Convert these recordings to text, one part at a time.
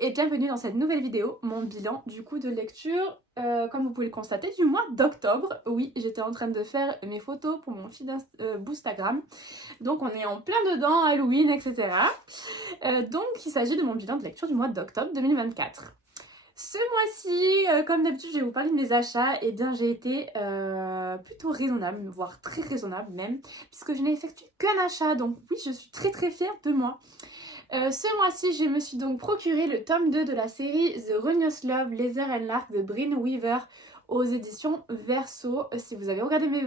et bienvenue dans cette nouvelle vidéo, mon bilan du coup de lecture, comme vous pouvez le constater, du mois d'octobre. Oui, j'étais en train de faire mes photos pour mon feed Boostagram, donc on est en plein dedans, Halloween, etc. Donc il s'agit de mon bilan de lecture du mois d'octobre 2024. Ce mois-ci, comme d'habitude, je vais vous parler de mes achats. Et bien, j'ai été plutôt raisonnable, voire très raisonnable même, puisque je n'ai effectué qu'un achat. Donc oui, je suis très très fière de moi. Ce mois-ci, je me suis donc procuré le tome 2 de la série The Ruinous Love, Leather and Lark de Brynne Weaver aux éditions Verso. Si vous avez regardé mes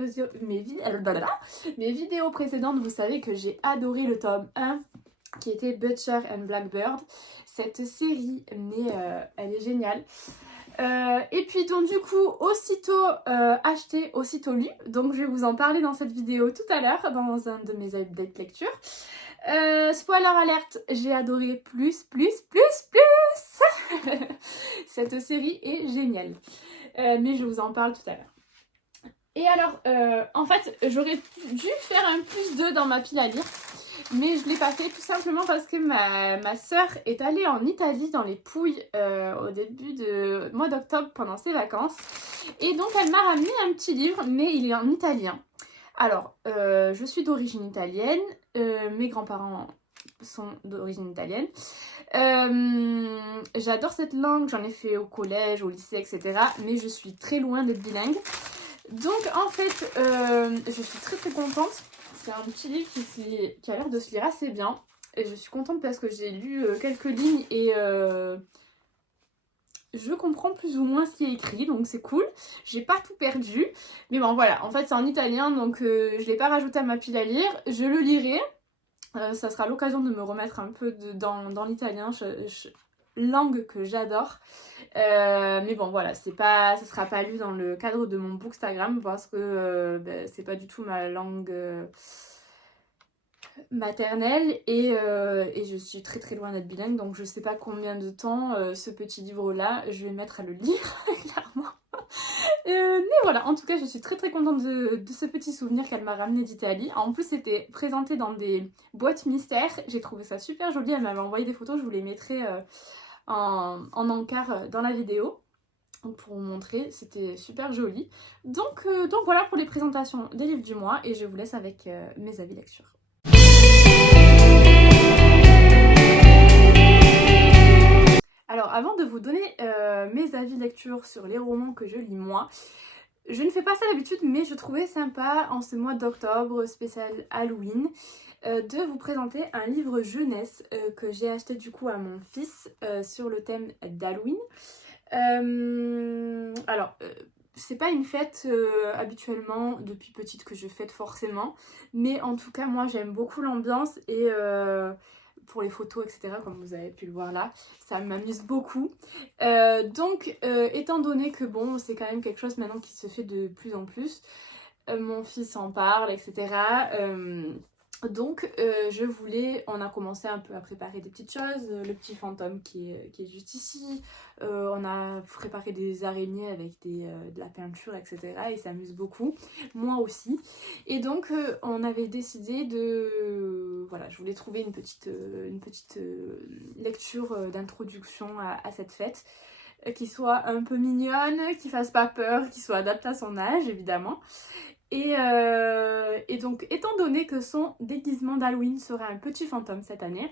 vidéos précédentes, vous savez que j'ai adoré le tome 1 qui était Butcher and Blackbird. Cette série, mais elle est géniale. Et puis donc du coup, aussitôt acheté, aussitôt lu. Donc je vais vous en parler dans cette vidéo tout à l'heure, dans un de mes updates lecture. Spoiler alerte, j'ai adoré plus. Cette série est géniale. Mais je vous en parle tout à l'heure. Et alors, en fait, j'aurais dû faire un +2 dans ma pile à lire. Mais je l'ai pas fait tout simplement parce que ma soeur est allée en Italie dans les Pouilles au début du mois d'octobre pendant ses vacances. Et donc elle m'a ramené un petit livre, mais il est en italien. Alors, je suis d'origine italienne, mes grands-parents sont d'origine italienne. J'adore cette langue, j'en ai fait au collège, au lycée, etc. Mais je suis très loin d'être bilingue. Donc en fait, je suis très très contente. C'est un petit livre qui a l'air de se lire assez bien. Et je suis contente parce que j'ai lu quelques lignes et je comprends plus ou moins ce qui est écrit, donc c'est cool. J'ai pas tout perdu. Mais bon voilà, en fait c'est en italien, donc je l'ai pas rajouté à ma pile à lire. Je le lirai. Ça sera l'occasion de me remettre un peu dans l'italien, langue que j'adore. Mais bon voilà, ça sera pas lu dans le cadre de mon Bookstagram parce que c'est pas du tout ma langue maternelle et je suis très très loin d'être bilingue, donc je sais pas combien de temps ce petit livre là je vais mettre à le lire clairement. Mais voilà, en tout cas je suis très très contente de ce petit souvenir qu'elle m'a ramené d'Italie. En plus c'était présenté dans des boîtes mystères, j'ai trouvé ça super joli, elle m'avait envoyé des photos, je vous les mettrai en encart dans la vidéo pour vous montrer, c'était super joli. Donc voilà pour les présentations des livres du mois et je vous laisse avec mes avis lecture. Alors avant de vous donner mes avis lecture sur les romans que je lis moi, je ne fais pas ça d'habitude, mais je trouvais sympa en ce mois d'octobre spécial Halloween de vous présenter un livre jeunesse que j'ai acheté du coup à mon fils sur le thème d'Halloween. Alors, c'est pas une fête habituellement depuis petite que je fête forcément, mais en tout cas moi j'aime beaucoup l'ambiance et pour les photos etc, comme vous avez pu le voir là, ça m'amuse beaucoup. Donc étant donné que bon c'est quand même quelque chose maintenant qui se fait de plus en plus, mon fils en parle etc. Donc on a commencé un peu à préparer des petites choses, le petit fantôme qui est juste ici, on a préparé des araignées avec de la peinture etc. Il s'amuse beaucoup, moi aussi. Et donc on avait décidé voilà, je voulais trouver une petite lecture d'introduction à cette fête, qui soit un peu mignonne, qui fasse pas peur, qui soit adaptée à son âge évidemment. Et donc, étant donné que son déguisement d'Halloween sera un petit fantôme cette année,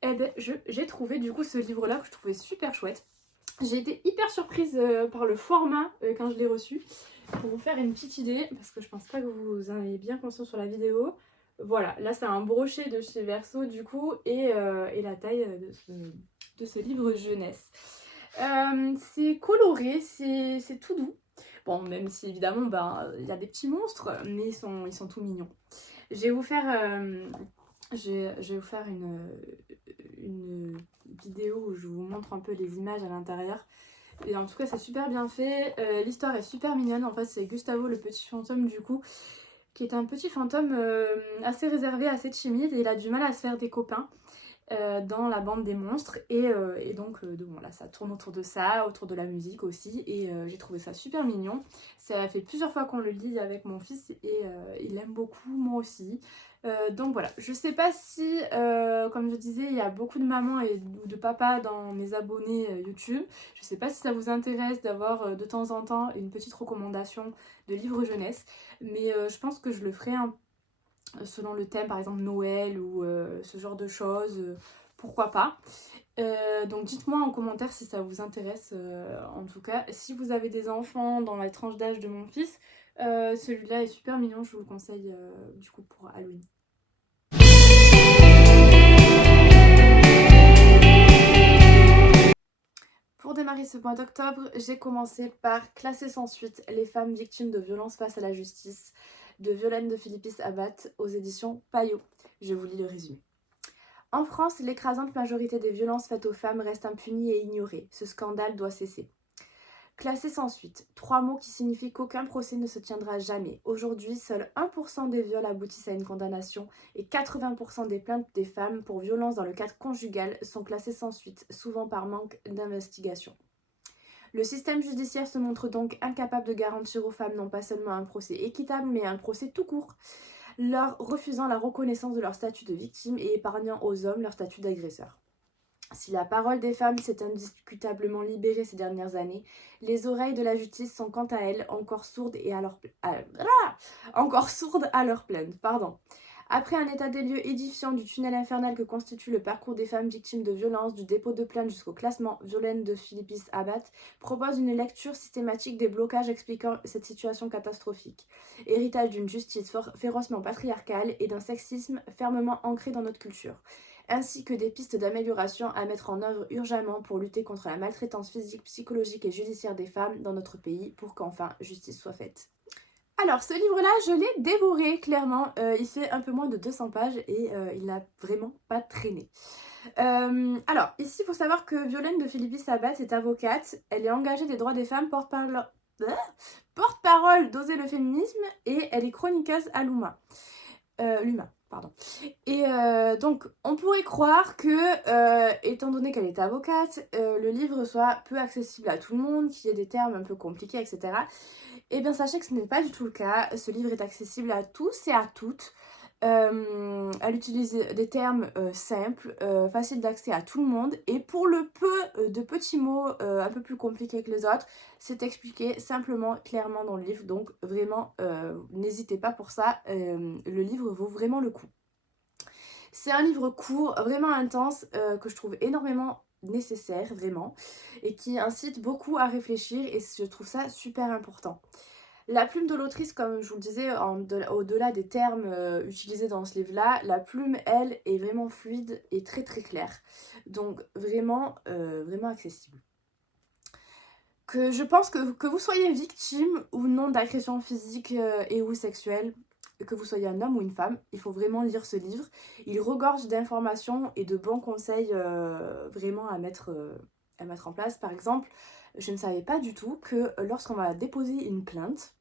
eh ben, j'ai trouvé du coup ce livre-là que je trouvais super chouette. J'ai été hyper surprise par le format quand je l'ai reçu. Pour vous faire une petite idée, parce que je pense pas que vous en avez bien conscience sur la vidéo. Voilà, là c'est un brochet de chez Verso du coup, et la taille de ce livre jeunesse. C'est coloré, c'est tout doux. Bon, même si évidemment, il y a des petits monstres, mais ils sont tout mignons. Je vais vous faire, une vidéo où je vous montre un peu les images à l'intérieur. Et en tout cas, c'est super bien fait. L'histoire est super mignonne. En fait, c'est Gustavo, le petit fantôme, du coup, qui est un petit fantôme assez réservé, assez timide. Et il a du mal à se faire des copains dans la bande des monstres et donc voilà, ça tourne autour de ça, autour de la musique aussi, et j'ai trouvé ça super mignon. Ça fait plusieurs fois qu'on le lit avec mon fils et il aime beaucoup, moi aussi. Donc voilà, je sais pas si, comme je disais, il y a beaucoup de mamans ou de papas dans mes abonnés YouTube. Je sais pas si ça vous intéresse d'avoir de temps en temps une petite recommandation de livres jeunesse. Mais je pense que je le ferai selon le thème, par exemple Noël ou ce genre de choses. Pourquoi pas. Donc dites-moi en commentaire si ça vous intéresse en tout cas. Si vous avez des enfants dans la tranche d'âge de mon fils, celui-là est super mignon, je vous le conseille du coup pour Halloween. Pour démarrer ce mois d'octobre, j'ai commencé par Classer sans suite les femmes victimes de violences face à la justice de Violaine de Philippis Abat aux éditions Payot. Je vous lis le résumé. En France, l'écrasante majorité des violences faites aux femmes restent impunies et ignorées. Ce scandale doit cesser. Classé sans suite, 3 mots qui signifient qu'aucun procès ne se tiendra jamais. Aujourd'hui, seul 1% des viols aboutissent à une condamnation et 80% des plaintes des femmes pour violences dans le cadre conjugal sont classées sans suite, souvent par manque d'investigation. Le système judiciaire se montre donc incapable de garantir aux femmes non pas seulement un procès équitable, mais un procès tout court, leur refusant la reconnaissance de leur statut de victime et épargnant aux hommes leur statut d'agresseur. Si la parole des femmes s'est indiscutablement libérée ces dernières années, les oreilles de la justice sont quant à elles encore sourdes à leur plainte. Après un état des lieux édifiant du tunnel infernal que constitue le parcours des femmes victimes de violences, du dépôt de plainte jusqu'au classement, Violaine de Philippis Abat propose une lecture systématique des blocages expliquant cette situation catastrophique, héritage d'une justice férocement patriarcale et d'un sexisme fermement ancré dans notre culture, ainsi que des pistes d'amélioration à mettre en œuvre urgemment pour lutter contre la maltraitance physique, psychologique et judiciaire des femmes dans notre pays pour qu'enfin justice soit faite. Alors, ce livre-là, je l'ai dévoré, clairement. Il fait un peu moins de 200 pages et il n'a vraiment pas traîné. Alors, ici, il faut savoir que Violaine de Philippis Abat est avocate. Elle est engagée des droits des femmes, porte-parole d'Oser le féminisme et elle est chroniqueuse à Luma. Et donc, on pourrait croire que, étant donné qu'elle est avocate, le livre soit peu accessible à tout le monde, qu'il y ait des termes un peu compliqués, etc. Eh bien, sachez que ce n'est pas du tout le cas. Ce livre est accessible à tous et à toutes. Elle utilise des termes simples, faciles d'accès à tout le monde. Et pour le peu de petits mots un peu plus compliqués que les autres, c'est expliqué simplement, clairement dans le livre. Donc vraiment, n'hésitez pas pour ça. Le livre vaut vraiment le coup. C'est un livre court, vraiment intense, que je trouve énormément nécessaire, vraiment, et qui incite beaucoup à réfléchir, et je trouve ça super important. La plume de l'autrice, comme je vous le disais, au-delà des termes utilisés dans ce livre-là, la plume, elle, est vraiment fluide et très très claire. Donc vraiment, vraiment accessible. Que je pense que vous soyez victime ou non d'agression physique et ou sexuelle, que vous soyez un homme ou une femme, il faut vraiment lire ce livre. Il regorge d'informations et de bons conseils vraiment à mettre en place. Par exemple, je ne savais pas du tout que lorsqu'on va déposer une plainte,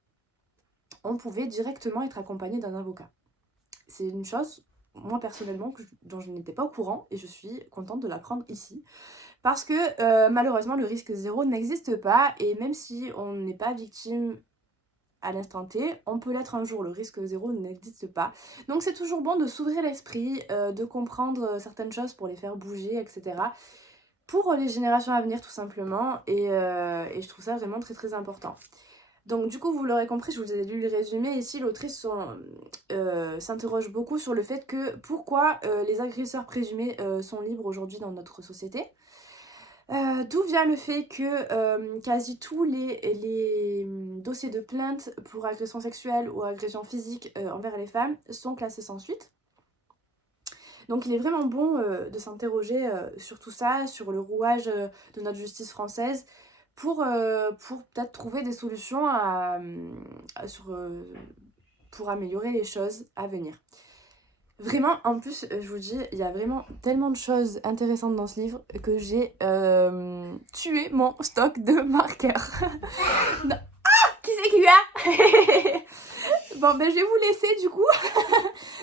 on pouvait directement être accompagné d'un avocat. C'est une chose, moi personnellement, dont je n'étais pas au courant et je suis contente de l'apprendre ici. Parce que malheureusement, le risque zéro n'existe pas et même si on n'est pas victime à l'instant T, on peut l'être un jour, le risque zéro n'existe pas. Donc c'est toujours bon de s'ouvrir l'esprit, de comprendre certaines choses pour les faire bouger, etc. Pour les générations à venir tout simplement et je trouve ça vraiment très très important. Donc du coup, vous l'aurez compris, je vous ai lu le résumé. Ici, l'autrice s'interroge beaucoup sur le fait que pourquoi les agresseurs présumés sont libres aujourd'hui dans notre société. D'où vient le fait que quasi tous les dossiers de plainte pour agression sexuelle ou agression physique envers les femmes sont classés sans suite. Donc il est vraiment bon de s'interroger sur tout ça, sur le rouage de notre justice française, pour peut-être trouver des solutions pour améliorer les choses à venir. Vraiment, en plus, je vous dis, il y a vraiment tellement de choses intéressantes dans ce livre que j'ai tué mon stock de marqueurs. Non. Ah, qui c'est qui a Bon, ben je vais vous laisser du coup.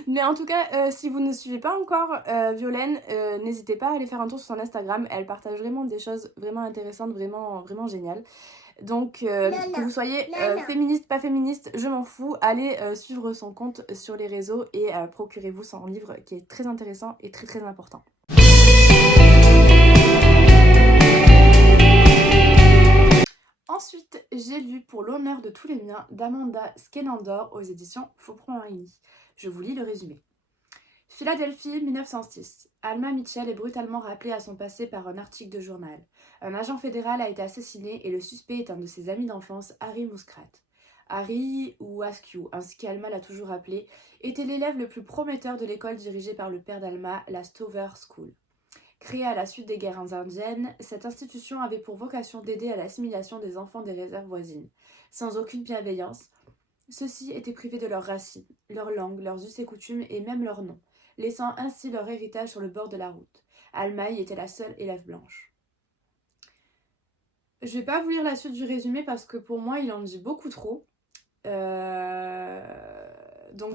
Mais en tout cas, si vous ne suivez pas encore Violaine, n'hésitez pas à aller faire un tour sur son Instagram. Elle partage vraiment des choses vraiment intéressantes, vraiment, vraiment géniales. Donc que vous soyez féministe, pas féministe, je m'en fous, allez suivre son compte sur les réseaux et procurez-vous son livre qui est très intéressant et très très important. Ensuite, j'ai lu Pour l'honneur de tous les miens d'Amanda Skenandor aux éditions Faucon-Marigny. Je vous lis le résumé. Philadelphie, 1906. Alma Mitchell est brutalement rappelée à son passé par un article de journal. Un agent fédéral a été assassiné et le suspect est un de ses amis d'enfance, Harry Muskrat. Harry, ou Askew, ainsi qu'Alma l'a toujours appelé, était l'élève le plus prometteur de l'école dirigée par le père d'Alma, la Stover School. Créée à la suite des guerres indiennes, cette institution avait pour vocation d'aider à l'assimilation des enfants des réserves voisines. Sans aucune bienveillance, ceux-ci étaient privés de leurs racines, leur langue, leurs us et coutumes et même leur nom, laissant ainsi leur héritage sur le bord de la route. Alma y était la seule élève blanche. Je vais pas vous lire la suite du résumé parce que pour moi il en dit beaucoup trop. Donc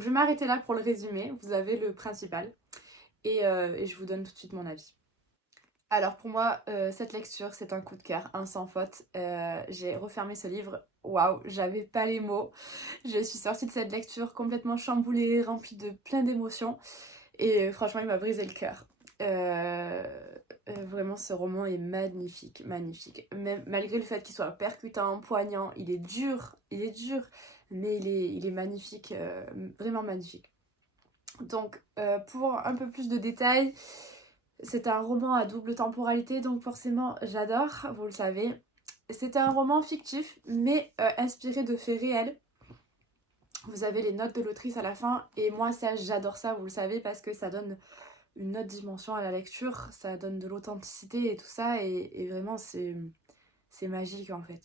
je vais m'arrêter là pour le résumé, vous avez le principal. Et je vous donne tout de suite mon avis. Alors pour moi, cette lecture, c'est un coup de cœur, un sans faute. J'ai refermé ce livre, waouh, j'avais pas les mots. Je suis sortie de cette lecture complètement chamboulée, remplie de plein d'émotions. Et franchement, il m'a brisé le cœur. Vraiment, ce roman est magnifique, magnifique. Même, malgré le fait qu'il soit percutant, poignant, il est dur, mais il est magnifique, vraiment magnifique. Donc, pour un peu plus de détails, c'est un roman à double temporalité, donc forcément j'adore, vous le savez. C'est un roman fictif, mais inspiré de faits réels. Vous avez les notes de l'autrice à la fin, et moi ça, j'adore ça, vous le savez, parce que ça donne une autre dimension à la lecture, ça donne de l'authenticité et tout ça, et vraiment c'est magique en fait.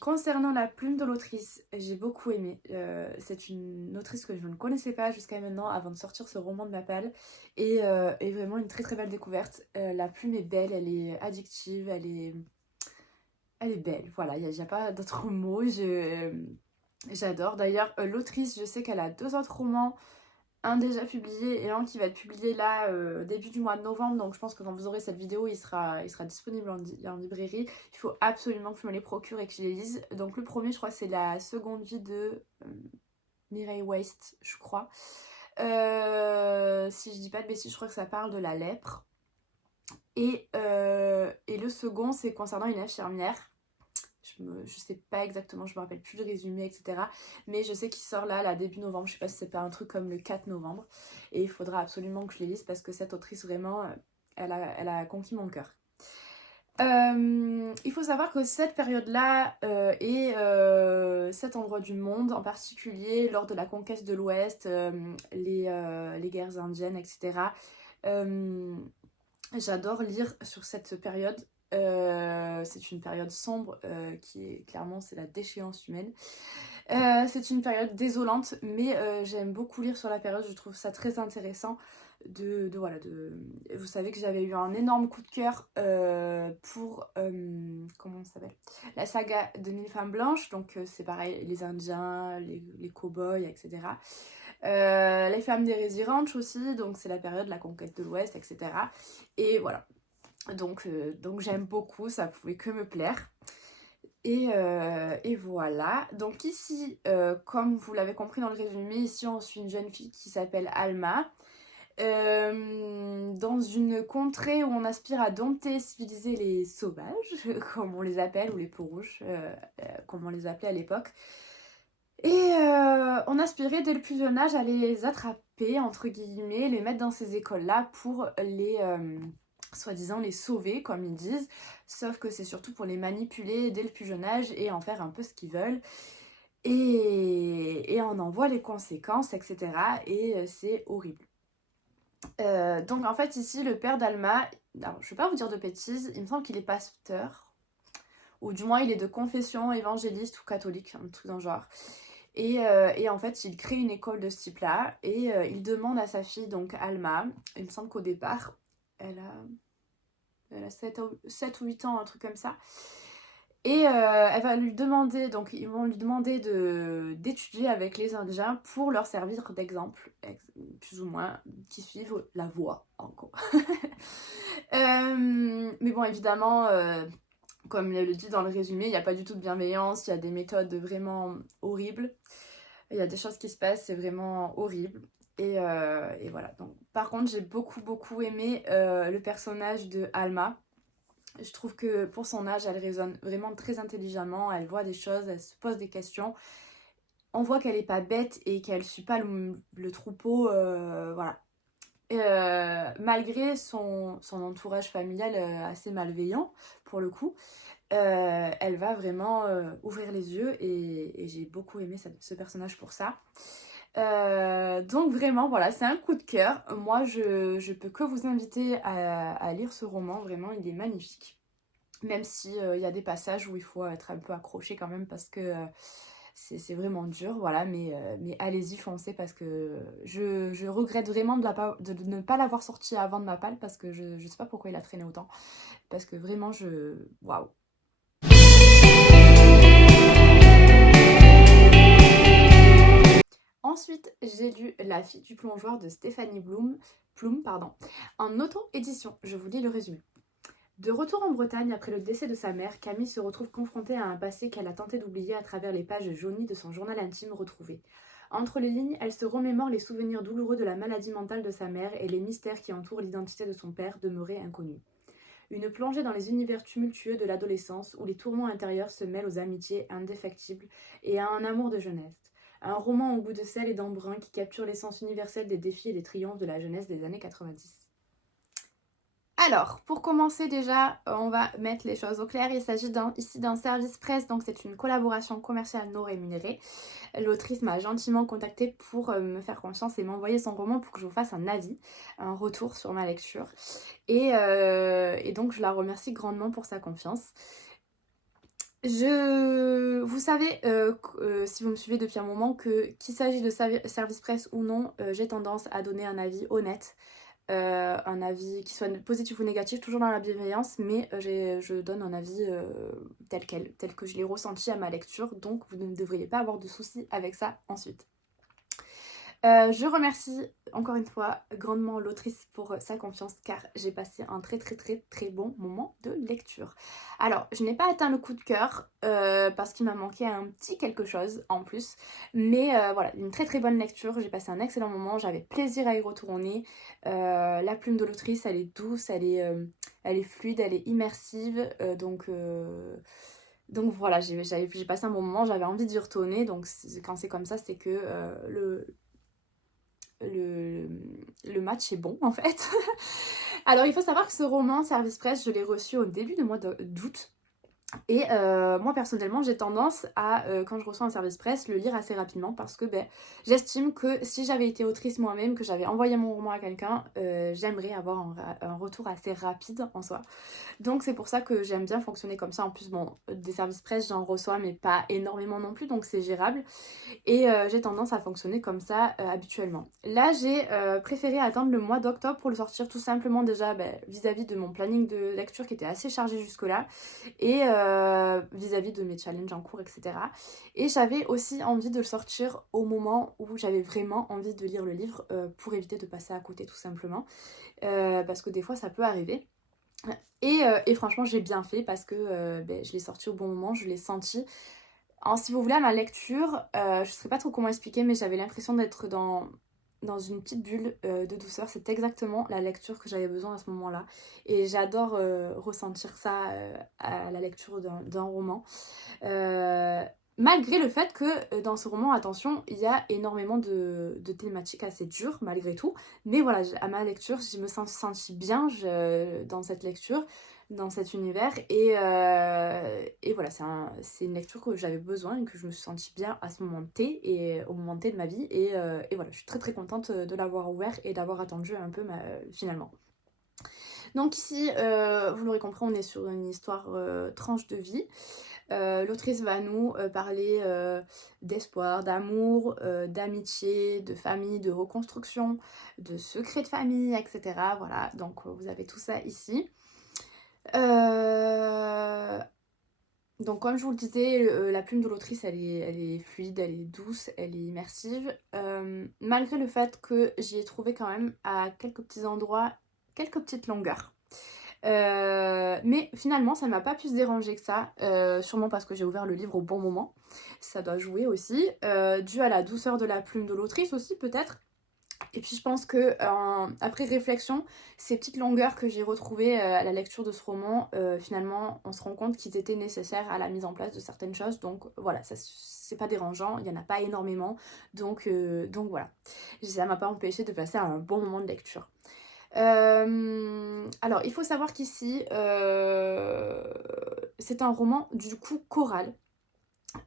Concernant la plume de l'autrice, j'ai beaucoup aimé. C'est une autrice que je ne connaissais pas jusqu'à maintenant avant de sortir ce roman de ma palle et vraiment une très très belle découverte. La plume est belle, elle est addictive, elle est belle, voilà, il n'y a pas d'autres mots. J'adore. D'ailleurs, l'autrice, je sais qu'elle a 2 autres romans, un déjà publié et un qui va être publié là début du mois de novembre, donc je pense que quand vous aurez cette vidéo il sera disponible en librairie. Il faut absolument que je me les procure et que je les lise. Donc le premier, je crois, c'est La seconde vie de Mireille Waste, je crois, si je dis pas de bêtises, je crois que ça parle de la lèpre. Et le second, c'est concernant une infirmière. Je sais pas exactement, je me rappelle plus le résumé, etc. Mais je sais qu'il sort là début novembre. Je sais pas si c'est pas un truc comme le 4 novembre. Et il faudra absolument que je les lise parce que cette autrice, vraiment, elle a conquis mon cœur. Il faut savoir que cette période-là et cet endroit du monde en particulier, lors de la conquête de l'Ouest, les guerres indiennes, etc. J'adore lire sur cette période. C'est une période sombre qui est clairement, c'est la déchéance humaine. C'est une période désolante, mais j'aime beaucoup lire sur la période, je trouve ça très intéressant. Vous savez que j'avais eu un énorme coup de cœur pour comment ça s'appelle, la saga de 1000 femmes blanches. Donc c'est pareil, les Indiens, les cow-boys, etc. Les femmes d'Hérésie Ranch aussi, donc c'est la période de la conquête de l'Ouest, etc. Et voilà, donc j'aime beaucoup, ça pouvait que me plaire. Et voilà, donc ici, comme vous l'avez compris dans le résumé, ici on suit une jeune fille qui s'appelle Alma, dans une contrée où on aspire à dompter et civiliser les sauvages, comme on les appelle, ou les peaux-rouges, comme on les appelait à l'époque. Et on aspirait dès le plus jeune âge à les attraper, entre guillemets, les mettre dans ces écoles-là pour les... soi-disant les sauver, comme ils disent, sauf que c'est surtout pour les manipuler dès le plus jeune âge et en faire un peu ce qu'ils veulent. Et on en voit les conséquences, etc. Et c'est horrible. Donc en fait ici, le père d'Alma, alors je vais pas vous dire de bêtises, il me semble qu'il est pasteur, ou du moins il est de confession évangéliste ou catholique, un truc dans le genre. Et en fait, il crée une école de ce type-là et il demande à sa fille, donc Alma, il me semble qu'au départ, elle a 7 ou 8 ans, un truc comme ça. Et elle va lui demander, donc ils vont lui demander d'étudier avec les Indiens pour leur servir d'exemple, plus ou moins, qui suivent la voie, en gros. Mais bon, évidemment, Comme elle le dit dans le résumé, il n'y a pas du tout de bienveillance, il y a des méthodes vraiment horribles. Il y a des choses qui se passent, c'est vraiment horrible. Et voilà. Donc, par contre, j'ai beaucoup aimé le personnage de Alma. Je trouve que pour son âge, elle raisonne vraiment très intelligemment, elle voit des choses, elle se pose des questions. On voit qu'elle est pas bête et qu'elle suit pas le troupeau, voilà. Malgré son entourage familial assez malveillant, pour le coup, elle va vraiment ouvrir les yeux et j'ai beaucoup aimé ce personnage pour ça. Donc vraiment, voilà, c'est un coup de cœur. Moi, je peux que vous inviter à lire ce roman, vraiment, il est magnifique. Même si il y a des passages où il faut être un peu accroché quand même parce que c'est vraiment dur, voilà, mais allez-y, foncez parce que je regrette vraiment de ne pas l'avoir sorti avant de ma palle parce que je sais pas pourquoi il a traîné autant. Parce que vraiment, waouh! Ensuite, j'ai lu La fille du plongeoir de Stéphanie Plum, pardon, en auto-édition. Je vous lis le résumé. De retour en Bretagne après le décès de sa mère, Camille se retrouve confrontée à un passé qu'elle a tenté d'oublier à travers les pages jaunies de son journal intime retrouvé. Entre les lignes, elle se remémore les souvenirs douloureux de la maladie mentale de sa mère et les mystères qui entourent l'identité de son père, demeurés inconnus. Une plongée dans les univers tumultueux de l'adolescence où les tourments intérieurs se mêlent aux amitiés indéfectibles et à un amour de jeunesse. Un roman au goût de sel et d'embrun qui capture l'essence universelle des défis et des triomphes de la jeunesse des années 90. Alors, pour commencer déjà, on va mettre les choses au clair. Il s'agit ici d'un service presse, donc c'est une collaboration commerciale non rémunérée. L'autrice m'a gentiment contactée pour me faire confiance et m'envoyer son roman pour que je vous fasse un avis, un retour sur ma lecture. Et donc je la remercie grandement pour sa confiance. Vous savez, si vous me suivez depuis un moment, qu'il s'agit de service presse ou non, j'ai tendance à donner un avis honnête. Un avis qui soit positif ou négatif, toujours dans la bienveillance, mais je donne un avis tel quel, tel que je l'ai ressenti à ma lecture, donc vous ne devriez pas avoir de soucis avec ça ensuite. Je remercie encore une fois grandement l'autrice pour sa confiance car j'ai passé un très bon moment de lecture. Alors, je n'ai pas atteint le coup de cœur parce qu'il m'a manqué un petit quelque chose en plus. Mais voilà, une très bonne lecture, j'ai passé un excellent moment, j'avais plaisir à y retourner. La plume de l'autrice, elle est douce, elle est fluide, elle est immersive. Donc voilà, j'ai passé un bon moment, j'avais envie d'y retourner. Donc quand c'est comme ça, c'est que le match est bon en fait. Alors il faut savoir que ce roman Service Presse, je l'ai reçu au début du mois d'août. Et moi personnellement j'ai tendance à, quand je reçois un service presse, le lire assez rapidement parce que j'estime que si j'avais été autrice moi-même, que j'avais envoyé mon roman à quelqu'un, j'aimerais avoir un retour assez rapide en soi. Donc c'est pour ça que j'aime bien fonctionner comme ça. En plus, bon, des services presse j'en reçois mais pas énormément non plus, donc c'est gérable. Et j'ai tendance à fonctionner comme ça habituellement. Là, j'ai préféré attendre le mois d'octobre pour le sortir tout simplement déjà vis-à-vis de mon planning de lecture qui était assez chargé jusque-là et vis-à-vis de mes challenges en cours, etc. Et j'avais aussi envie de le sortir au moment où j'avais vraiment envie de lire le livre pour éviter de passer à côté tout simplement. Parce que des fois, ça peut arriver. Et franchement, j'ai bien fait parce que je l'ai sorti au bon moment, je l'ai senti. Alors, si vous voulez, à ma lecture, je ne sais pas trop comment expliquer, mais j'avais l'impression d'être dans une petite bulle de douceur. C'est exactement la lecture que j'avais besoin à ce moment-là. Et j'adore ressentir ça à la lecture d'un roman. Malgré le fait que dans ce roman, attention, il y a énormément de thématiques assez dures, malgré tout. Mais voilà, à ma lecture, je me sens sentie bien dans cette lecture, dans cet univers. Et voilà, c'est une lecture que j'avais besoin et que je me suis sentie bien à ce moment T et au moment T de ma vie. Et voilà, je suis très contente de l'avoir ouvert et d'avoir attendu un peu finalement. Donc ici, vous l'aurez compris, on est sur une histoire tranche de vie. L'autrice va nous parler d'espoir, d'amour, d'amitié, de famille, de reconstruction, de secrets de famille, etc. Voilà, donc vous avez tout ça ici. Donc comme je vous le disais, la plume de l'autrice, elle est fluide, elle est douce, elle est immersive. Malgré le fait que j'y ai trouvé quand même à quelques petits endroits, quelques petites longueurs. Mais finalement ça ne m'a pas plus dérangé que ça, sûrement parce que j'ai ouvert le livre au bon moment, ça doit jouer aussi, dû à la douceur de la plume de l'autrice aussi peut-être. Et puis je pense que après réflexion, ces petites longueurs que j'ai retrouvées à la lecture de ce roman, finalement on se rend compte qu'ils étaient nécessaires à la mise en place de certaines choses. Donc voilà, ça c'est pas dérangeant, il n'y en a pas énormément. Donc voilà, ça m'a pas empêché de passer un bon moment de lecture. Alors il faut savoir qu'ici, c'est un roman du coup choral.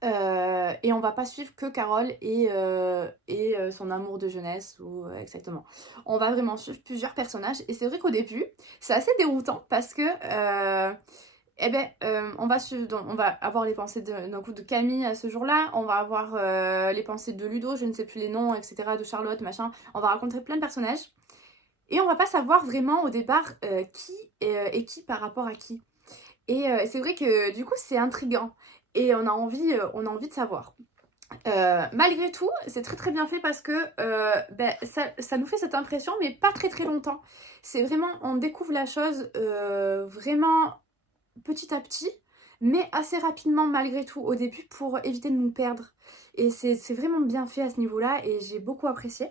Et on va pas suivre que Carole et son amour de jeunesse ou exactement. On va vraiment suivre plusieurs personnages et c'est vrai qu'au début c'est assez déroutant parce que on va avoir les pensées d'un coup de Camille à ce jour-là, on va avoir les pensées de Ludo, je ne sais plus les noms, etc., de Charlotte, machin. On va rencontrer plein de personnages et on va pas savoir vraiment au départ qui est qui par rapport à qui. Et c'est vrai que du coup c'est intriguant et on a envie de savoir. Malgré tout, c'est très très bien fait parce que ça nous fait cette impression, mais pas très très longtemps. C'est vraiment, on découvre la chose vraiment petit à petit, mais assez rapidement malgré tout au début pour éviter de nous perdre. Et c'est vraiment bien fait à ce niveau-là et j'ai beaucoup apprécié.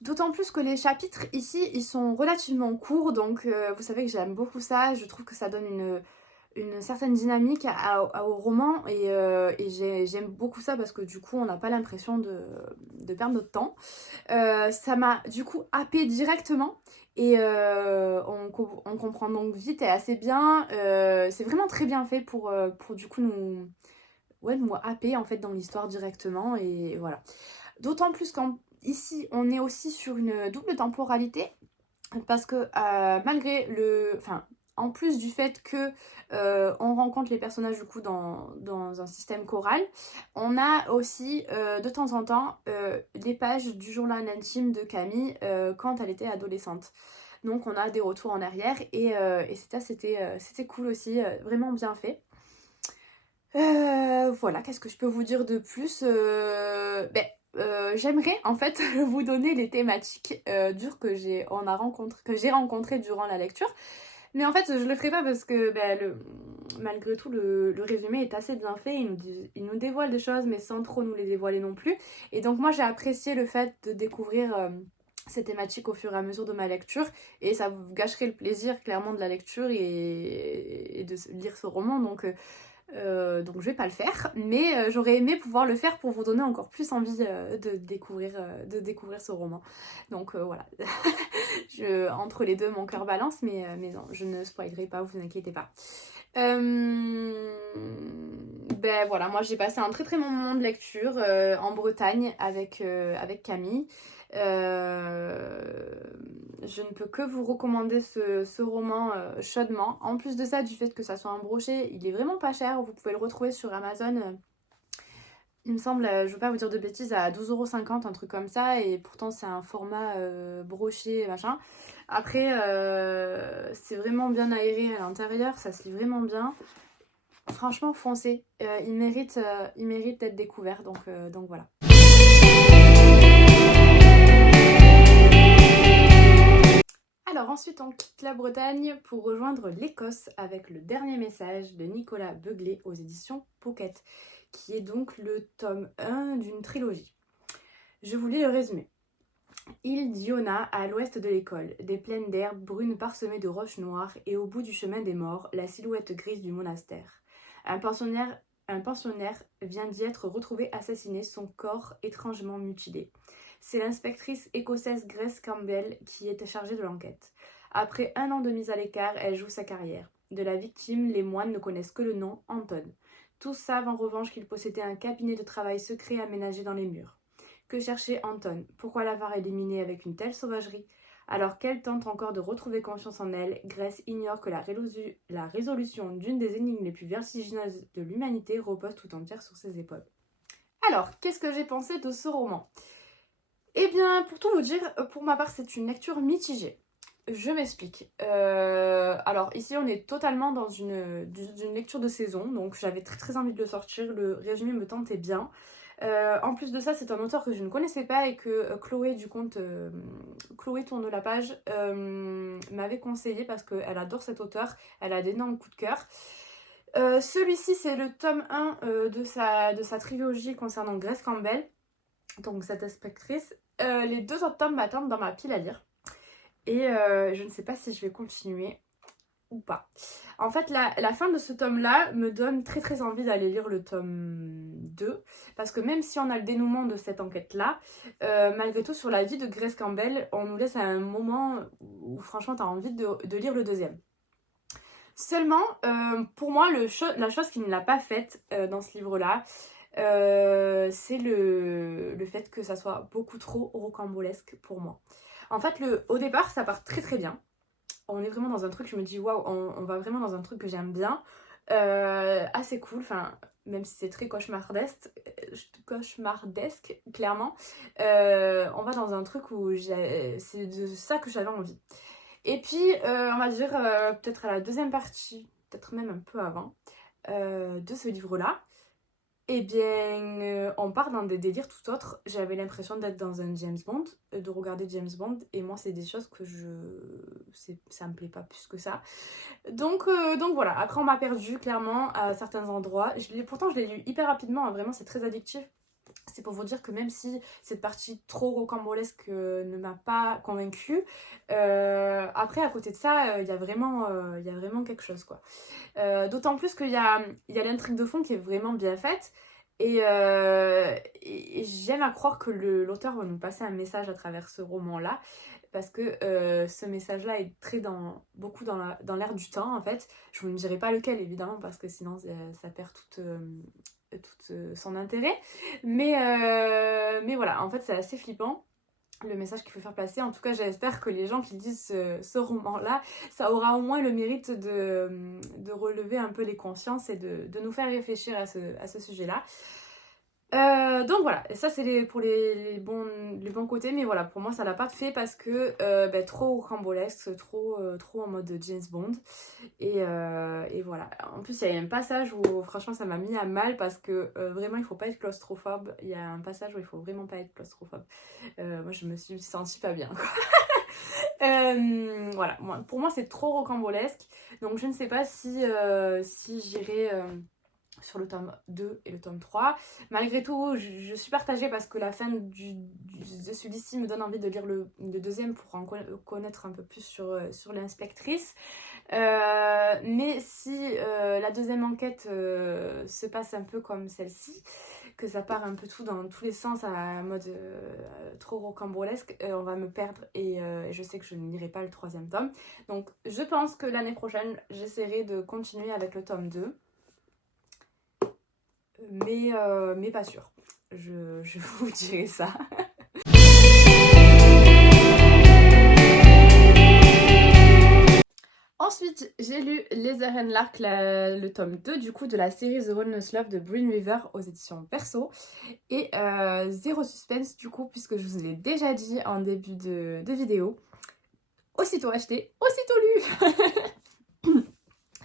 D'autant plus que les chapitres ici, ils sont relativement courts, donc vous savez que j'aime beaucoup ça. Je trouve que ça donne une certaine dynamique au roman et j'aime beaucoup ça parce que du coup on n'a pas l'impression de perdre notre temps. Ça m'a du coup happé directement et on comprend donc vite et assez bien. C'est vraiment très bien fait pour du coup nous happer en fait dans l'histoire directement et voilà. D'autant plus qu'ici on est aussi sur une double temporalité parce que malgré enfin, en plus du fait que on rencontre les personnages du coup dans un système choral, on a aussi de temps en temps les pages du journal intime de Camille quand elle était adolescente. Donc on a des retours en arrière et c'était cool aussi, vraiment bien fait. Voilà, qu'est-ce que je peux vous dire de plus j'aimerais en fait vous donner les thématiques dures que j'ai rencontrées durant la lecture. Mais en fait, je le ferai pas parce que malgré tout, le résumé est assez bien fait. Il nous dévoile des choses, mais sans trop nous les dévoiler non plus. Et donc moi, j'ai apprécié le fait de découvrir ces thématiques au fur et à mesure de ma lecture. Et ça vous gâcherait le plaisir, clairement, de la lecture et de lire ce roman. Donc je vais pas le faire, mais j'aurais aimé pouvoir le faire pour vous donner encore plus envie de découvrir ce roman. Donc voilà, entre les deux mon cœur balance, mais non, je ne spoilerai pas, vous inquiétez pas. Voilà, moi j'ai passé un très très bon moment de lecture en Bretagne avec Camille. Je ne peux que vous recommander ce roman chaudement. En plus de ça, du fait que ça soit un brochet, il est vraiment pas cher. Vous pouvez le retrouver sur Amazon. Il me semble, je veux pas vous dire de bêtises, à 12,50 €, un truc comme ça. Et pourtant, c'est un format brochet, machin. Après, c'est vraiment bien aéré à l'intérieur. Ça se lit vraiment bien. Franchement, foncez. Il mérite d'être découvert. Donc voilà. Alors ensuite on quitte la Bretagne pour rejoindre l'Écosse avec le dernier message de Nicolas Begley aux éditions Pocket, qui est donc le tome 1 d'une trilogie. Je vous lis le résumé. Île d'Iona, à l'ouest de l'école, des plaines d'herbe brunes parsemées de roches noires et au bout du chemin des morts, la silhouette grise du monastère. Un pensionnaire vient d'y être retrouvé assassiné, son corps étrangement mutilé. C'est l'inspectrice écossaise Grace Campbell qui était chargée de l'enquête. Après 1 an de mise à l'écart, elle joue sa carrière. De la victime, les moines ne connaissent que le nom, Anton. Tous savent en revanche qu'il possédait un cabinet de travail secret aménagé dans les murs. Que cherchait Anton? Pourquoi l'avoir éliminé avec une telle sauvagerie? Alors qu'elle tente encore de retrouver confiance en elle, Grace ignore que la résolution d'une des énigmes les plus vertigineuses de l'humanité repose tout entière sur ses épaules. Alors, qu'est-ce que j'ai pensé de ce roman? Eh bien, pour tout vous dire, pour ma part, c'est une lecture mitigée. Je m'explique. Alors ici, on est totalement dans une lecture de saison, donc j'avais très très envie de le sortir. Le résumé me tentait bien. En plus de ça, c'est un auteur que je ne connaissais pas et que Chloé du compte Chloé tourne la page m'avait conseillé parce qu'elle adore cet auteur, elle a d'énormes coups de cœur. Celui-ci c'est le tome 1 de sa trilogie concernant Grace Campbell, donc cette inspectrice. Les 2 autres tomes m'attendent dans ma pile à lire et je ne sais pas si je vais continuer ou pas. En fait, la fin de ce tome-là me donne très très envie d'aller lire le tome 2, parce que même si on a le dénouement de cette enquête-là, malgré tout, sur la vie de Grace Campbell, on nous laisse à un moment où franchement, t'as envie de lire le deuxième. Seulement, pour moi, la chose qui ne l'a pas faite dans ce livre-là, c'est le fait que ça soit beaucoup trop rocambolesque pour moi. En fait, au départ, ça part très très bien. On est vraiment dans un truc, je me dis waouh, on va vraiment dans un truc que j'aime bien, assez cool, enfin même si c'est très cauchemardesque clairement, on va dans un truc où c'est de ça que j'avais envie. Et puis on va dire peut-être à la deuxième partie, peut-être même un peu avant de ce livre-là, eh bien, on part dans des délires tout autres. J'avais l'impression d'être dans un James Bond, de regarder James Bond, et moi, c'est des choses que ça me plaît pas plus que ça. Donc voilà, après on m'a perdu clairement à certains endroits. Pourtant, je l'ai lu hyper rapidement, hein, vraiment, c'est très addictif. C'est pour vous dire que même si cette partie trop rocambolesque ne m'a pas convaincue, après, à côté de ça, il y a vraiment quelque chose, quoi. D'autant plus qu'il y a l'intrigue de fond qui est vraiment bien faite. Et j'aime à croire que l'auteur va nous passer un message à travers ce roman-là. Parce que ce message-là est beaucoup dans l'air du temps, en fait. Je vous ne dirai pas lequel, évidemment, parce que sinon ça perd tout son intérêt. Mais voilà, en fait, c'est assez flippant, le message qu'il faut faire passer. En tout cas, j'espère que les gens qui lisent ce roman-là, ça aura au moins le mérite de relever un peu les consciences et de nous faire réfléchir à ce sujet-là. Donc voilà, et ça c'est pour les bons côtés, mais voilà, pour moi ça l'a pas fait parce que trop rocambolesque, trop en mode James Bond. Et voilà. En plus, il y a un passage où franchement ça m'a mis à mal parce que vraiment il faut pas être claustrophobe. Il y a un passage où il faut vraiment pas être claustrophobe. Moi je me suis sentie pas bien, quoi. Voilà, pour moi c'est trop rocambolesque. Donc je ne sais pas si j'irai sur le tome 2 et le tome 3. Malgré tout, je suis partagée parce que la fin de celui-ci me donne envie de lire le deuxième pour en connaître un peu plus sur l'inspectrice. Mais si la deuxième enquête se passe un peu comme celle-ci, que ça part un peu tout dans tous les sens à mode trop rocambolesque, on va me perdre et je sais que je n'irai pas le troisième tome. Donc je pense que l'année prochaine, j'essaierai de continuer avec le tome 2. Mais pas sûr. Je vous dirai ça. Ensuite, j'ai lu Les Arènes Lark, le tome 2 du coup de la série The Wellness Love de Bryn Weaver aux éditions Perso. Et zéro suspense du coup, puisque je vous l'ai déjà dit en début de vidéo. Aussitôt acheté, aussitôt lu.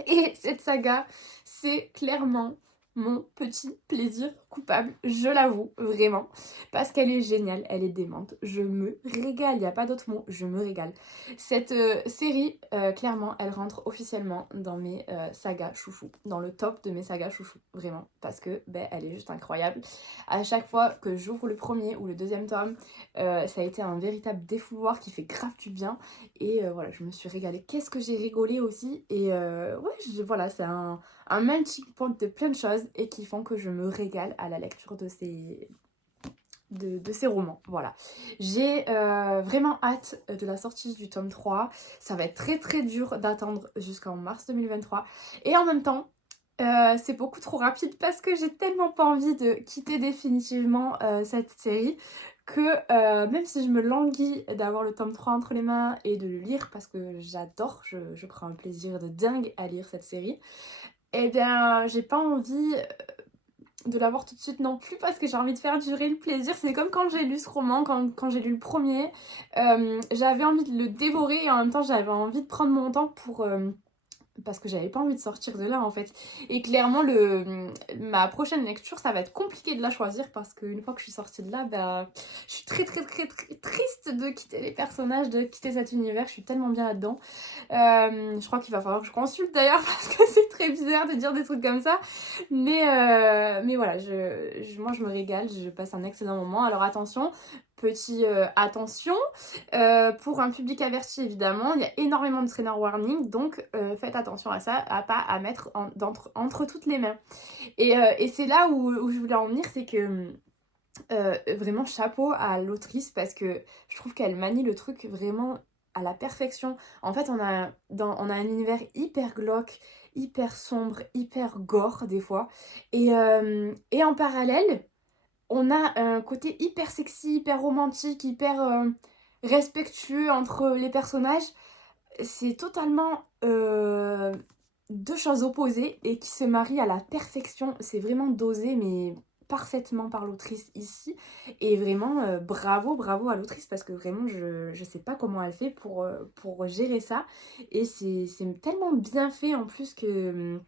Et cette saga, c'est clairement mon petit plaisir coupable, je l'avoue, vraiment, parce qu'elle est géniale, elle est démente, je me régale, il n'y a pas d'autre mot, je me régale. Cette série, clairement, elle rentre officiellement dans mes sagas chouchou, dans le top de mes sagas chouchou, vraiment, parce que elle est juste incroyable. À chaque fois que j'ouvre le premier ou le deuxième tome, ça a été un véritable défouloir qui fait grave du bien, et voilà, je me suis régalée. Qu'est-ce que j'ai rigolé aussi, et voilà, c'est un melting pot de plein de choses et qui font que je me régale à la lecture de ces romans. Voilà. J'ai vraiment hâte de la sortie du tome 3. Ça va être très très dur d'attendre jusqu'en mars 2023. Et en même temps, c'est beaucoup trop rapide parce que j'ai tellement pas envie de quitter définitivement cette série que même si je me languis d'avoir le tome 3 entre les mains et de le lire parce que j'adore, je prends un plaisir de dingue à lire cette série, eh bien j'ai pas envie de l'avoir tout de suite non plus parce que j'ai envie de faire durer le plaisir. C'est comme quand j'ai lu ce roman, quand j'ai lu le premier, j'avais envie de le dévorer et en même temps j'avais envie de prendre mon temps parce que j'avais pas envie de sortir de là en fait. Et clairement, ma prochaine lecture, ça va être compliqué de la choisir parce qu'une fois que je suis sortie de là, bah, je suis très très très très triste de quitter les personnages, de quitter cet univers. Je suis tellement bien là-dedans. Je crois qu'il va falloir que je consulte d'ailleurs parce que c'est très bizarre de dire des trucs comme ça. Mais voilà, moi je me régale, je passe un excellent moment. Alors attention, attention, pour un public averti évidemment, il y a énormément de trainer warning, donc faites attention à ça, à pas à mettre entre toutes les mains. Et c'est là où je voulais en venir, c'est que vraiment chapeau à l'autrice parce que je trouve qu'elle manie le truc vraiment à la perfection. En fait, on a un univers hyper glauque, hyper sombre, hyper gore des fois. Et en parallèle, on a un côté hyper sexy, hyper romantique, hyper respectueux entre les personnages. C'est totalement deux choses opposées et qui se marient à la perfection. C'est vraiment dosé, mais parfaitement par l'autrice ici. Et vraiment, bravo à l'autrice parce que vraiment, je sais pas comment elle fait pour gérer ça. Et c'est tellement bien fait en plus que.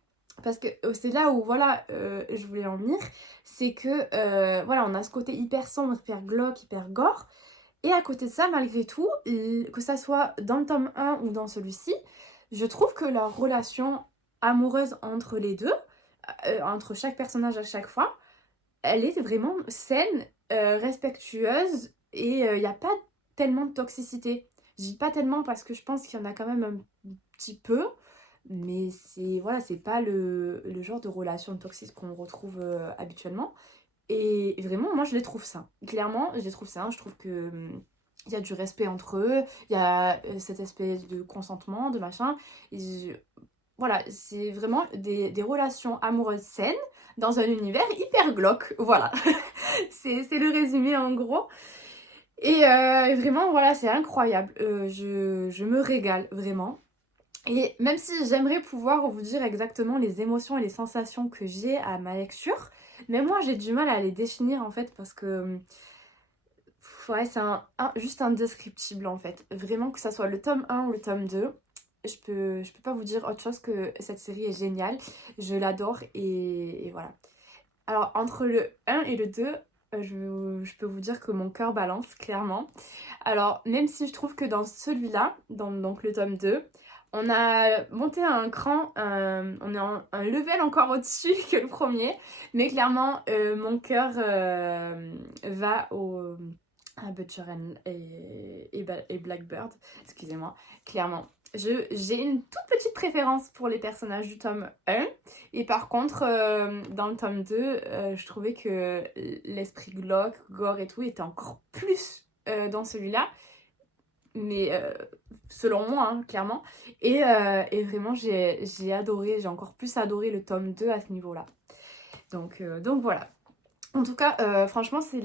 Parce que c'est là où, voilà, je voulais en venir. C'est que, voilà, on a ce côté hyper sombre, hyper glauque, hyper gore. Et à côté de ça, malgré tout, que ça soit dans le tome 1 ou dans celui-ci, je trouve que leur relation amoureuse entre les deux, entre chaque personnage à chaque fois, elle est vraiment saine, respectueuse et il n'y a pas tellement de toxicité. Je dis pas tellement parce que je pense qu'il y en a quand même un petit peu, mais c'est voilà, c'est pas le genre de relation toxique qu'on retrouve habituellement. Et vraiment, moi, je les trouve sains. Clairement, je les trouve sains. Je trouve que il y a du respect entre eux, il y a cette espèce de consentement, de machin. Voilà, c'est vraiment des relations amoureuses saines dans un univers hyper glauque. Voilà, c'est le résumé en gros. Et vraiment, voilà, c'est incroyable. Je me régale, vraiment. Et même si j'aimerais pouvoir vous dire exactement les émotions et les sensations que j'ai à ma lecture, mais moi j'ai du mal à les définir en fait parce que ouais, c'est juste indescriptible en fait. Vraiment que ça soit le tome 1 ou le tome 2, je peux pas vous dire autre chose que cette série est géniale. Je l'adore et voilà. Alors entre le 1 et le 2, je peux vous dire que mon cœur balance clairement. Alors même si je trouve que dans celui-là, dans donc le tome 2, on a monté un cran, on est un level encore au-dessus que le premier, mais clairement mon cœur va à Butcher et Blackbird, excusez-moi, clairement. J'ai une toute petite préférence pour les personnages du tome 1 et par contre dans le tome 2 je trouvais que l'esprit glauque, gore et tout était encore plus dans celui-là, mais selon moi hein, clairement, et vraiment j'ai adoré, j'ai encore plus adoré le tome 2 à ce niveau-là, donc voilà. En tout cas, franchement, c'est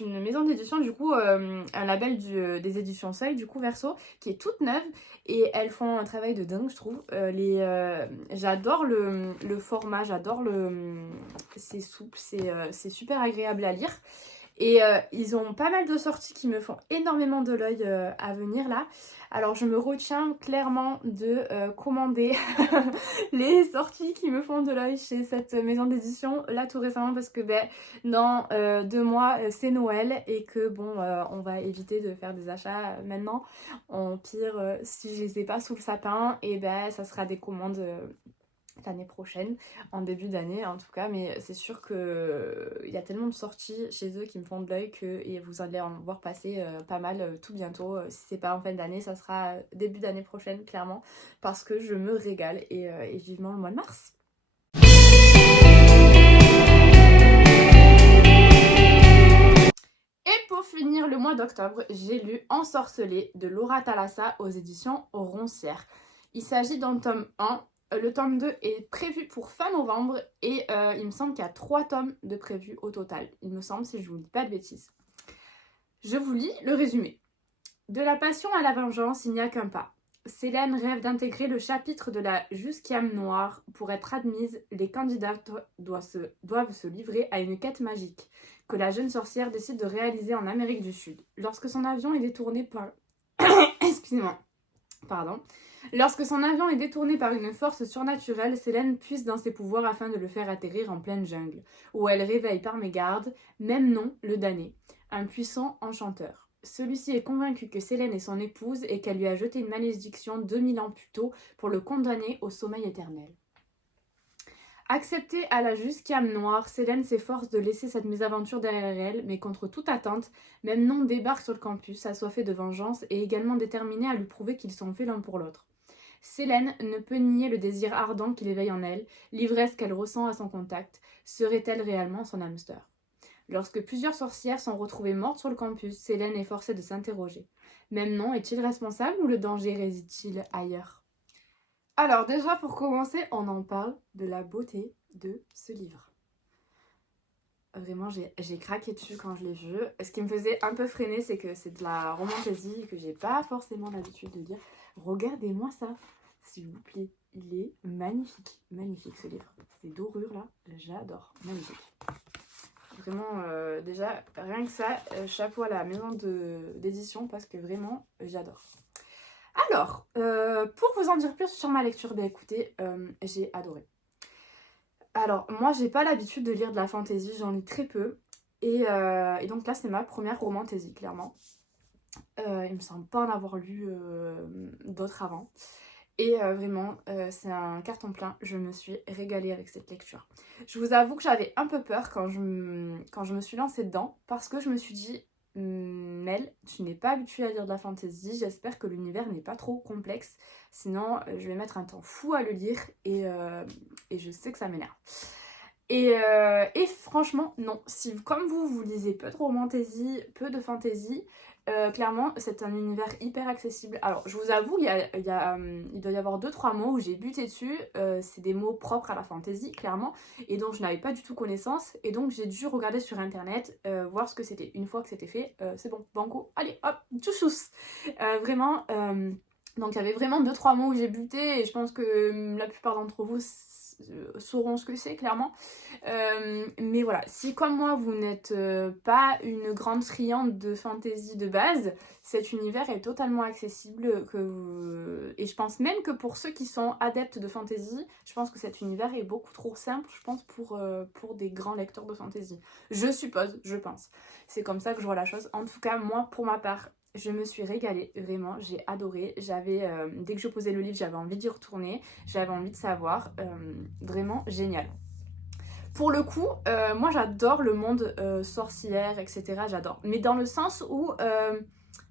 une maison d'édition, du coup, un label des éditions Seuil, du coup, Verso, qui est toute neuve. Et elles font un travail de dingue, je trouve. J'adore le format, c'est souple, c'est super agréable à lire. Et ils ont pas mal de sorties qui me font énormément de l'œil à venir là. Alors je me retiens clairement de commander les sorties qui me font de l'œil chez cette maison d'édition là tout récemment parce que dans 2 mois c'est Noël et que bon on va éviter de faire des achats maintenant. En pire si je les ai pas sous le sapin et ça sera des commandes l'année prochaine, en début d'année en tout cas, mais c'est sûr que il y a tellement de sorties chez eux qui me font de l'œil et vous allez en voir passer pas mal tout bientôt. Si c'est pas en fin d'année, ça sera début d'année prochaine clairement, parce que je me régale et vivement le mois de mars. Et pour finir le mois d'octobre, j'ai lu Ensorcelé de Laura Thalassa aux éditions Roncière. Il s'agit d'un tome 1. Le tome 2 est prévu pour fin novembre et il me semble qu'il y a 3 tomes de prévus au total. Il me semble, si je vous dis pas de bêtises. Je vous lis le résumé. De la passion à la vengeance, il n'y a qu'un pas. Célène rêve d'intégrer le chapitre de la Jusquiame Noire. Pour être admise, les candidats doivent se livrer à une quête magique que la jeune sorcière décide de réaliser en Amérique du Sud. Lorsque son avion est détourné par... Excusez-moi. Pardon. Lorsque son avion est détourné par une force surnaturelle, Selene puise dans ses pouvoirs afin de le faire atterrir en pleine jungle, où elle réveille par mégarde, même nom, le damné, un puissant enchanteur. Celui-ci est convaincu que Selene est son épouse et qu'elle lui a jeté une malédiction 2000 ans plus tôt pour le condamner au sommeil éternel. Acceptée à la juste âme noire, Selene s'efforce de laisser cette mésaventure derrière elle, mais contre toute attente, même non débarque sur le campus, assoiffé de vengeance et également déterminé à lui prouver qu'ils sont faits l'un pour l'autre. Selene ne peut nier le désir ardent qu'il éveille en elle, l'ivresse qu'elle ressent à son contact. Serait-elle réellement son hamster? Lorsque plusieurs sorcières sont retrouvées mortes sur le campus, Selene est forcée de s'interroger. Même nom est-il responsable ou le danger réside-t-il ailleurs? Alors déjà pour commencer, on en parle de la beauté de ce livre. Vraiment, j'ai craqué dessus quand je l'ai vu. Ce qui me faisait un peu freiner, c'est que c'est de la romantasy que j'ai pas forcément l'habitude de lire. Regardez-moi ça, s'il vous plaît. Il est magnifique, magnifique ce livre. Ces dorures là, j'adore, magnifique. Vraiment, déjà, rien que ça, chapeau à la maison d'édition parce que vraiment, j'adore. Alors, pour vous en dire plus sur ma lecture, bah écoutez, j'ai adoré. Alors, moi, j'ai pas l'habitude de lire de la fantasy, j'en lis très peu. Et donc là, c'est ma première romantasy, clairement. Il me semble pas en avoir lu d'autres avant. Et vraiment, c'est un carton plein. Je me suis régalée avec cette lecture. Je vous avoue que j'avais un peu peur quand je me suis lancée dedans. Parce que je me suis dit, Mel, tu n'es pas habituée à lire de la fantasy. J'espère que l'univers n'est pas trop complexe. Sinon, je vais mettre un temps fou à le lire. Et je sais que ça m'énerve. Et franchement, non. Si comme vous lisez peu de romantasy, peu de fantasy, clairement, c'est un univers hyper accessible. Alors, je vous avoue, il doit y avoir 2-3 mots où j'ai buté dessus. C'est des mots propres à la fantasy, clairement, et donc je n'avais pas du tout connaissance. Et donc, j'ai dû regarder sur internet, voir ce que c'était. Une fois que c'était fait, c'est bon, banco, allez, hop, tchouchous. Vraiment, donc il y avait vraiment 2-3 mots où j'ai buté, et je pense que la plupart d'entre vous sauront ce que c'est, clairement. Mais voilà, si comme moi vous n'êtes pas une grande friande de fantasy de base, cet univers est totalement accessible et je pense même que pour ceux qui sont adeptes de fantasy, je pense que cet univers est beaucoup trop simple, je pense, pour des grands lecteurs de fantasy. Je suppose, je pense. C'est comme ça que je vois la chose. En tout cas, moi, pour ma part, je me suis régalée, vraiment, j'ai adoré. Dès que je posais le livre, j'avais envie d'y retourner, j'avais envie de savoir. Vraiment génial. Pour le coup, moi j'adore le monde sorcière, etc. J'adore. Mais dans le sens où,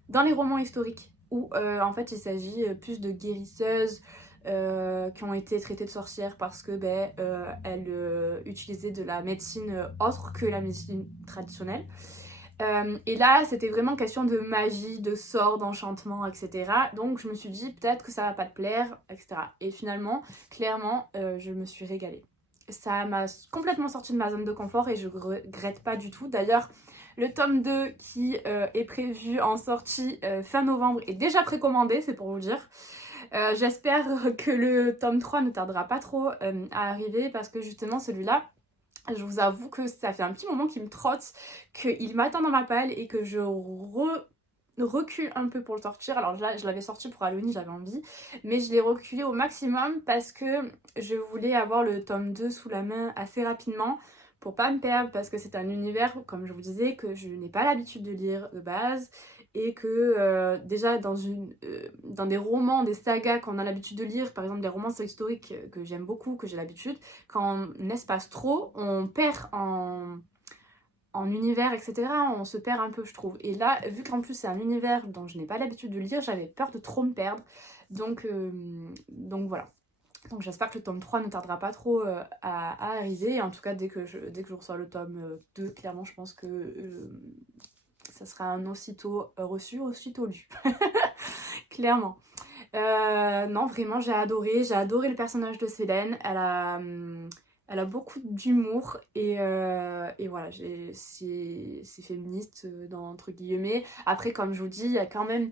dans les romans historiques, où en fait il s'agit plus de guérisseuses qui ont été traitées de sorcières parce que elles utilisaient de la médecine autre que la médecine traditionnelle. Et là, c'était vraiment question de magie, de sorts, d'enchantement, etc. Donc je me suis dit, peut-être que ça va pas te plaire, etc. Et finalement, clairement, je me suis régalée. Ça m'a complètement sorti de ma zone de confort et je regrette pas du tout. D'ailleurs, le tome 2 qui est prévu en sortie fin novembre est déjà précommandé, c'est pour vous dire. J'espère que le tome 3 ne tardera pas trop à arriver parce que justement celui-là, je vous avoue que ça fait un petit moment qu'il me trotte, qu'il m'attend dans ma palle et que je recule un peu pour le sortir. Alors là, je l'avais sorti pour Halloween, j'avais envie, mais je l'ai reculé au maximum parce que je voulais avoir le tome 2 sous la main assez rapidement pour pas me perdre, parce que c'est un univers, comme je vous disais, que je n'ai pas l'habitude de lire de base. Et que déjà dans des romans, des sagas qu'on a l'habitude de lire, par exemple des romans historiques que j'aime beaucoup, que j'ai l'habitude, quand on espace trop, on perd en univers, etc. On se perd un peu, je trouve. Et là, vu qu'en plus c'est un univers dont je n'ai pas l'habitude de lire, j'avais peur de trop me perdre. Donc voilà. Donc j'espère que le tome 3 ne tardera pas trop à arriver. Et en tout cas, dès que je reçois le tome 2, clairement, je pense que ça sera un aussitôt reçu, aussitôt lu. Clairement. Non, vraiment, j'ai adoré le personnage de Selene. Elle a beaucoup d'humour et voilà, c'est féministe entre guillemets. Après, comme je vous dis, il y a quand même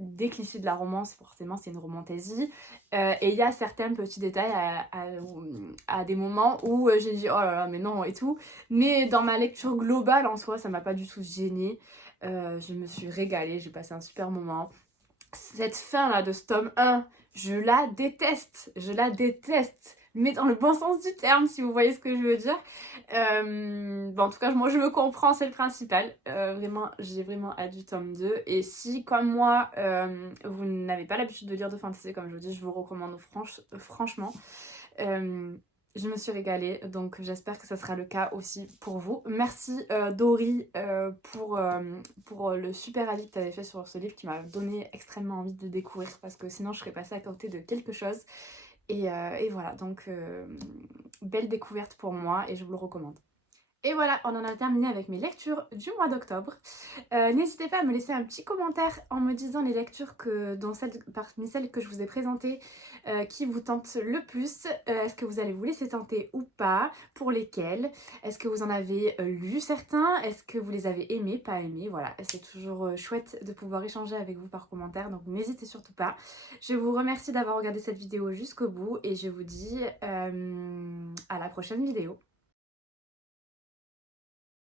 des clichés de la romance, forcément c'est une romantasy. Et il y a certains petits détails à des moments où j'ai dit oh là là mais non et tout. Mais dans ma lecture globale en soi, ça m'a pas du tout gênée. Je me suis régalée, j'ai passé un super moment. cette fin là de ce tome 1, je la déteste, mais dans le bon sens du terme, si vous voyez ce que je veux dire. Bon, en tout cas, moi je me comprends, c'est le principal. Vraiment, j'ai vraiment hâte du tome 2. Et si, comme moi, vous n'avez pas l'habitude de lire de fantasy, comme je vous dis, je vous recommande franchement. Euh, je me suis régalée, donc j'espère que ça sera le cas aussi pour vous. Merci Dory pour le super avis que tu avais fait sur ce livre qui m'a donné extrêmement envie de le découvrir parce que sinon je serais passée à côté de quelque chose. Et voilà, donc belle découverte pour moi et je vous le recommande. Et voilà, on en a terminé avec mes lectures du mois d'octobre. N'hésitez pas à me laisser un petit commentaire en me disant les lectures parmi celles que je vous ai présentées qui vous tentent le plus. Est-ce que vous allez vous laisser tenter ou pas? Pour lesquelles? Est-ce que vous en avez lu certains? Est-ce que vous les avez aimés, pas aimés? Voilà, c'est toujours chouette de pouvoir échanger avec vous par commentaire, donc n'hésitez surtout pas. Je vous remercie d'avoir regardé cette vidéo jusqu'au bout et je vous dis à la prochaine vidéo.